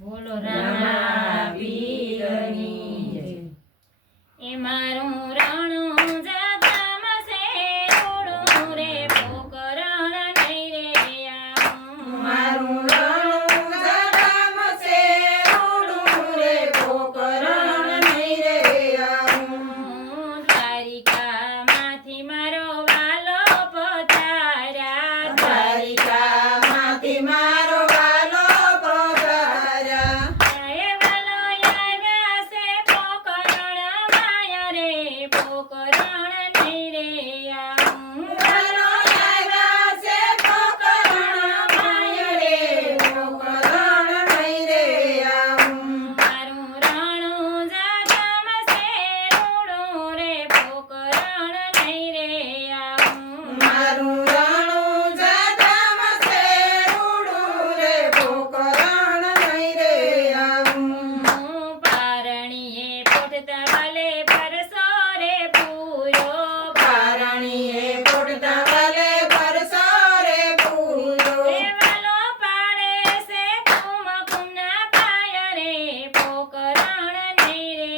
બોલો રામાવીરની જય। એ મારું રણું જાતામાં છે રૂડું રે પોકરણ નહીં રે આવું। મારું રણું જાતામાં છે રૂડું રે પોકરણ નહીં રે આવું। દ્વારિકામાંથી મારો વાલો પધાર્યા। દ્વારિકામાંથી મારો વાલો પધાર્યા। એ વાલો આવ્યા છે પોકરણ માય રે પોકરણ નહીં રે આવું। વાલો આવ્યા છે પોકરણ માય રે પોકરણ નહીં રે આવું। મારું રણું જાતામાં છે રૂડું રે પોકરણ નહીં રે આવું। મારું રણું જાતામાં છે રૂડું રે પોકરણ નહીં રે આવું। હું પારણીએ પોટતા વાલે પરસો રે પૂયો। પારણીએ પોટતા વાલે પરસો રે પૂયો। એ વાલો પાડે છે કુમકુમના પાય રે પોકરણ નહીં રે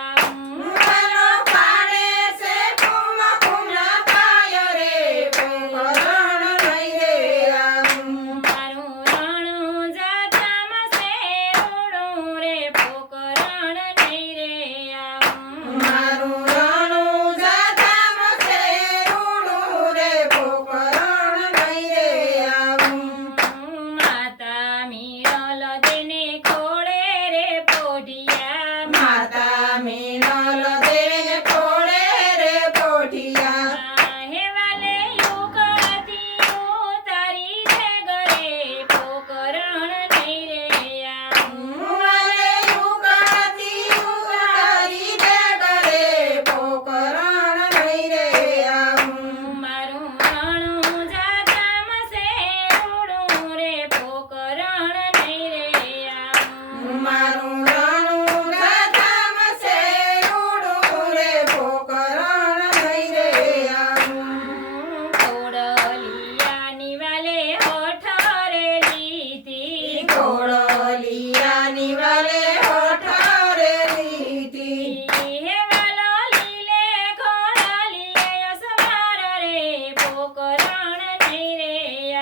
આવું। વાલો પાડે છે કુમકુમના પાય રે પોકરણ નહીં રે આવું। મારું રણું જાતામાં છે રૂડું રે પોકરણ નહીં રે આવું। મારું રણું જાતામાં છે રૂડું રે પોકરણ નહીં રે આવું। માતા મીણલ દેને ખોળે રે પોઢિયા। માતા મીણલ દેને ખોળે રે પોઢિયા। હે વાલે યુગળથી ઉતારી છે ઘરે પોકરણ નહીં રે આવું। વાલે યુગળથી ઉતારી દે ઘરે પોકરણ નહીં રે આવું। મારું રણું જાતામાં છે રૂડું રે પોકરણ નહીં રે આવું। મારું રણું જાતામાં છે રૂડું રે પોકરણ નહીં રે આવું। કોડલિયાની વાલે હોઠ રે લીધી। કોળલિયાની વાલે હોઠ રે લીધી। હે વાલો લીલે કોડલિયે અસવાર રે પોકરણ નહીં રે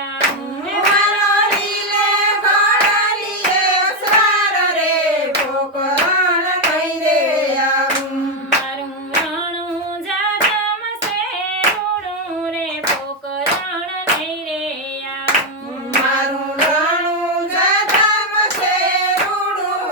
આવું। વાલો લીલે કોળલિયે અસવાર રે પોકરણ નહીં રે આવું। મારું રણું જાતામાં છે રૂડું રે પોકરણ નહીં રે આવું। મારું રણું જાતામાં છે રૂડું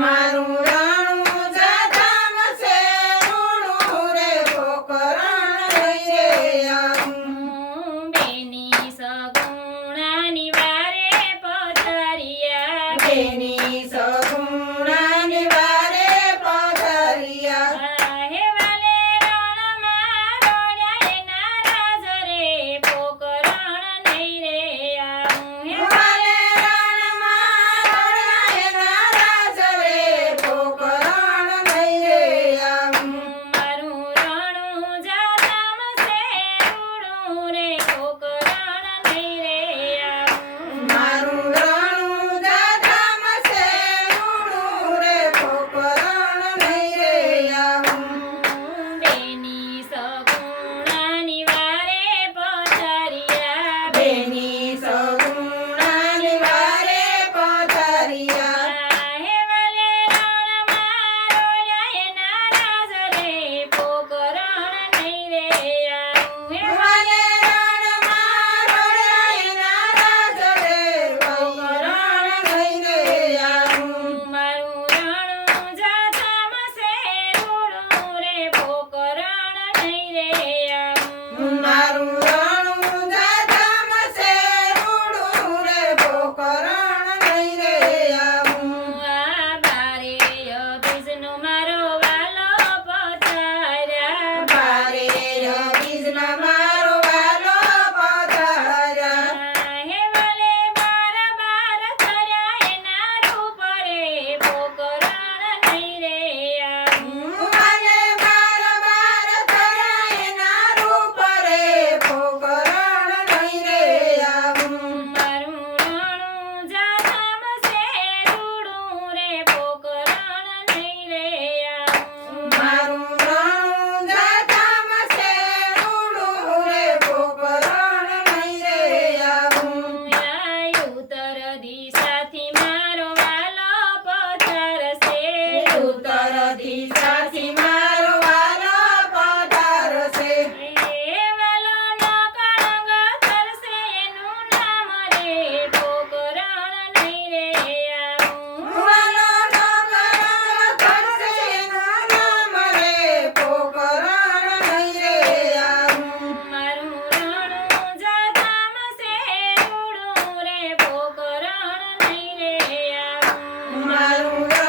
મારું રાણું જાધામ છે રૂડું રે પોકરણ લઈ રે આવું બેની સગુણાની વારે પધાર્યા બેની સગુણાની વારે પધાર્યા હે વાલે રણમાં રોડ્યા એના રાજ રે પોકરણ નહીં રે આવું હે વાલે રણમાં રોડ્યા એના રાજ રે પોકરણ લઈ રે આવું મારું રણું જાધામ છે રૂડું રે પોકરણ નહીં રે આવું મારું રાણું જાધામ છે રૂડું રે પોકરણ લઈ રે આવું બેની સગુણાની વારે પધાર્યા બેની સગુણાની વારે પધાર્યા હે વાલે રણમાં રોડ્યા એના રાજ રે પોકરણ નહીં રે આવું હે વાલે રણમાં રોડ્યા એના રાજ રે પોકરણ લઈ રે આવું મારું રણું જાધામ છે રૂડું રે પોકરણ નહીં રે આવું મારું રાણું જાધામ છે રૂડું રે પોકરણ લઈ રે આવું આ બારે બીજનો મારો વાલો પધાર્યા બારે બીજના મારો વાલો પધાર્યા હે વાલે બાર બાર થર્યા એના રૂપ રે પોકરણ નહીં રે આવું વાલે બાર બાર થયા એના રૂપ રે પોકરણ લઈ રે આવું મારું રણું જાધામ છે રૂડું રે પોકરણ નહીં રે આવું મારું રાણું જાધામ છે રૂડું રે પોકરણ લઈ રે આવું ઉત્તર દિશાથી મારો વાલો પધારશે ઉત્તર દિશાથી મારો વાલો પધારશે એ વાલો નો કળંગ ધરશે એનું નામ રે પોકરણ નહીં રે આવું વાલો નો કળંગ ધરશે એનું નામ રે પોકરણ લઈ રે આવું મારું રણું જાધામ છે રૂડું રે પોકરણ નહીં રે આવું મારું